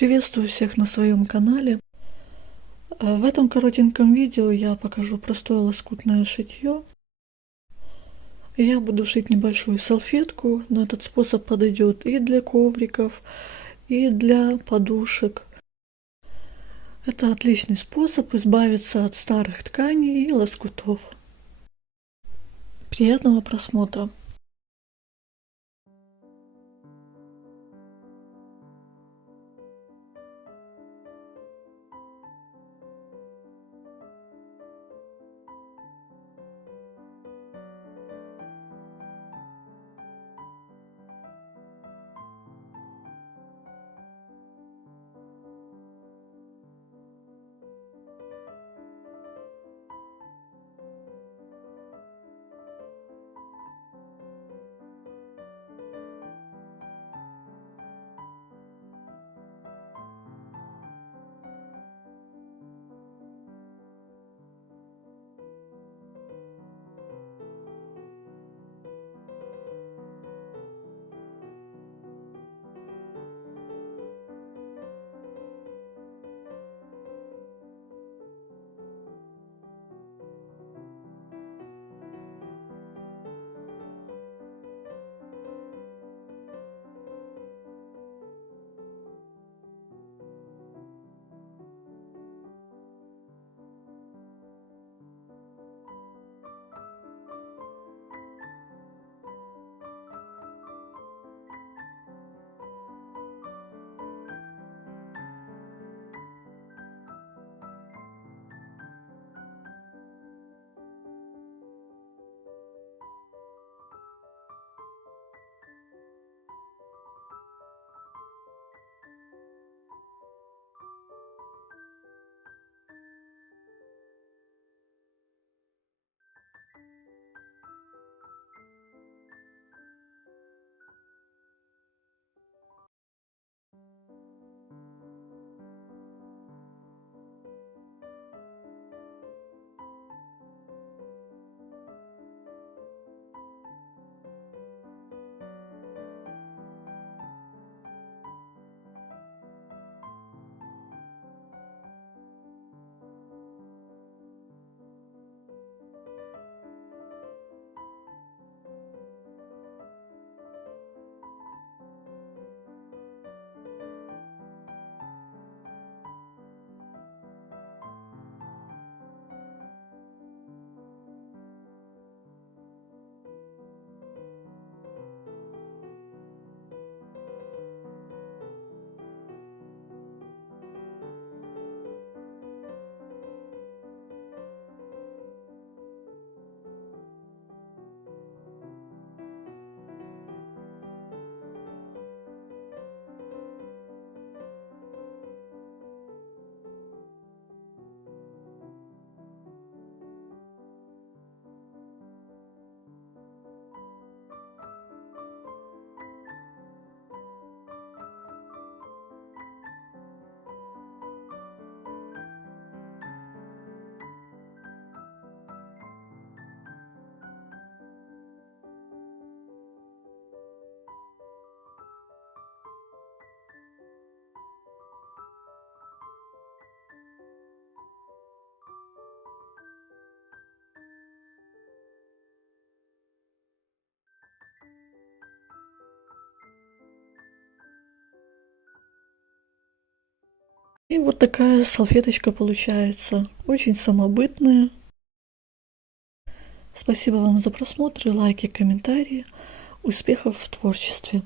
Приветствую всех на своем канале. В этом коротеньком видео я покажу простое лоскутное шитье. Я буду шить небольшую салфетку, но этот способ подойдет и для ковриков, и для подушек. Это отличный способ избавиться от старых тканей и лоскутов. Приятного просмотра! И вот такая салфеточка получается, очень самобытная. Спасибо вам за просмотр, лайки, комментарии. Успехов в творчестве!